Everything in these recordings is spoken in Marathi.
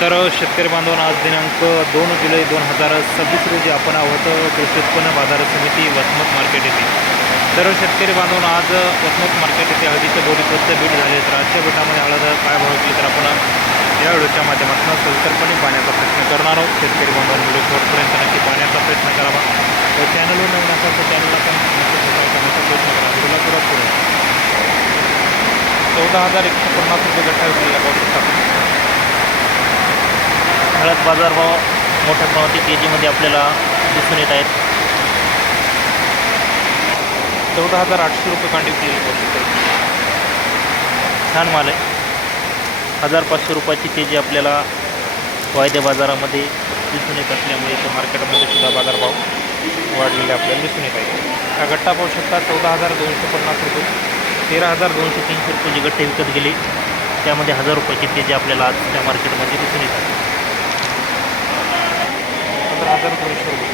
तर शेतकरी बांधवांना आज दिनांक 2 जुलै 2026 रोजी आपण आहोत कृषी उत्पन्न बाजार समिती वसमत मार्केट येथे. तर शेतकरी बांधवांना आज वसमत मार्केट येथे हळदीचं बोलीपतचं बीट झाले. तर आजच्या बीटामध्ये हळद काय भाव विकली तर आपण या व्हिडिओच्या माध्यमातून सविस्तरपणे पाहण्याचा प्रयत्न करणार आहोत. शेतकरी बांधवांना व्हिडिओ शेवटपर्यंत नक्की पाहण्याचा प्रयत्न करावा. तर चॅनलवर नवीन असेल तर चॅनलला पण करण्याचा प्रयत्न करा. व्हिडिओला सुरुवात करूया. 14,150 रुपये गठ्ठा विकलेला पाहू शकता. हळद बाजारभाव मोठ्या प्रमाणात तेजीमध्ये आपल्याला दिसून येत आहेत. 14,800 रुपये कांडी विकलेली पाहू शकता. छान माल आहे. 1,500 रुपयाची तेजी आपल्याला वायदे बाजारामध्ये दिसून येत असल्यामुळे इथं मार्केटमध्ये सुद्धा बाजारभाव वाढलेले आपल्याला दिसून येत आहेत. हा गट्टा पाहू शकता 14,250 रुपये. 13,200-300 रुपये जी गट्टे विकत गेले त्यामध्ये 1,000 रुपयाची तेजी आपल्याला आज त्या मार्केटमध्ये दिसून येत आहे. 15,200 रुपये.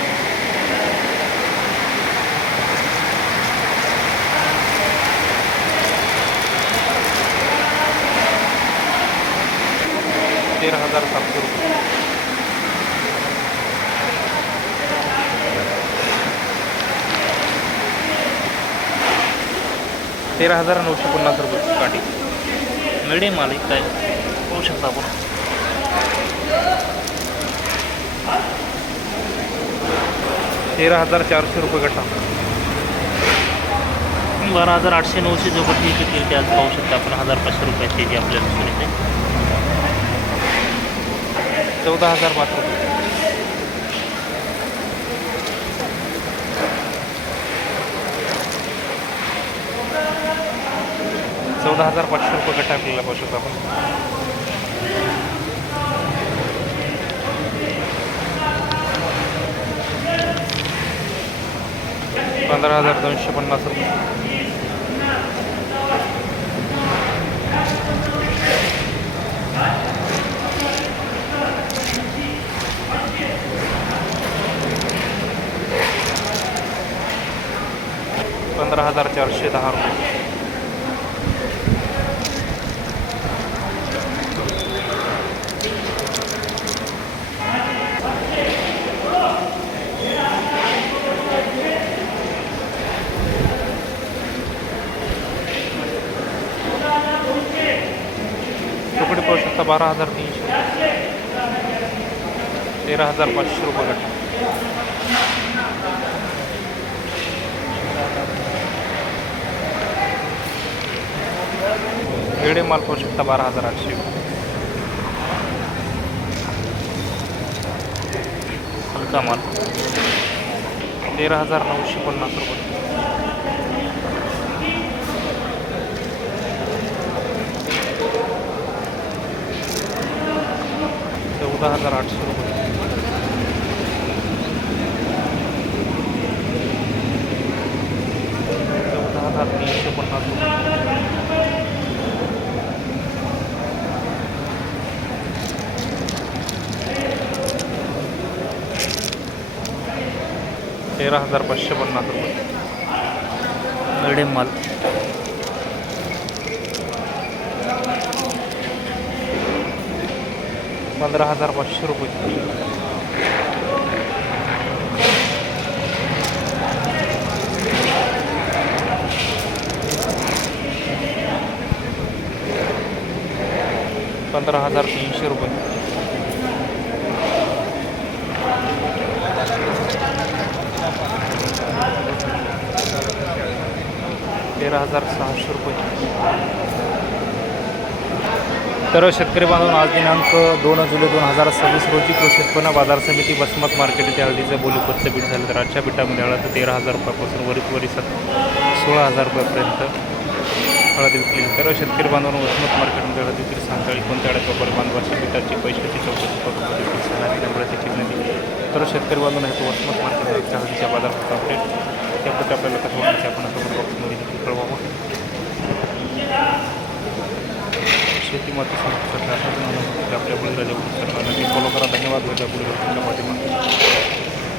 13,700 रुपये. 13,950 रुपये काठी. मिडियम माल आहे काय पाहू शकता आपण. 13,400 रुपये गठ्ठा. 12,800-900 जो गठ्ठी विकली ते आज पाहू शकता आपण. 1,500 रुपये तेजी आपल्याला दिसून येते. 14,005 रुपये. 14,500 रुपये गठ्ठा आपल्याला पाहू शकतो आपण. 15,250 रुपये. 15,410 रुपये. 12,300. 13,500 रुपये गठ्ठा. वेडे माल पाहू शकता 12,800. हलका माल 13,950 रुपये. 14,800 रुपये. 14,350 रुपये. 13,550 रुपये. मिडियम माल 15,500 रुपये. 15,300 रुपये. 13,600 रुपये. तर शेतकरी बांधवांनो आज दिनांक 2 जुलै 2026 रोजी कृषी उत्पन्न बाजार समिती वसमत मार्केट येथे हळदीचं बोलीपतचं बीट झालं. तर आजच्या बीटामध्ये हळद 13,000 रुपयापासून वरील 16,000 रुपयापर्यंत हळद विकली. तर शेतकरी बांधवांनो वसमत मार्केटमध्ये हळद विक्री सांगताळी कोणत्या व्यापारी बांधवाची बीटाची पैशाची चौकशी पद्धती सणाची नंबराची चिन्ह. तर शेतकरी बांधवांना हे वसमत मार्केटच्या हळदीच्या बाजारात अपडेट त्याप्रती आपल्याला कसं वाटतं आपण कमेंट बॉक्समध्ये देखील कळवावं. शेतीमाती संस्थेसाठी आपल्या पुढील राजा फॉलो करा. धन्यवाद. वेगळ्या पुढील माध्यमातून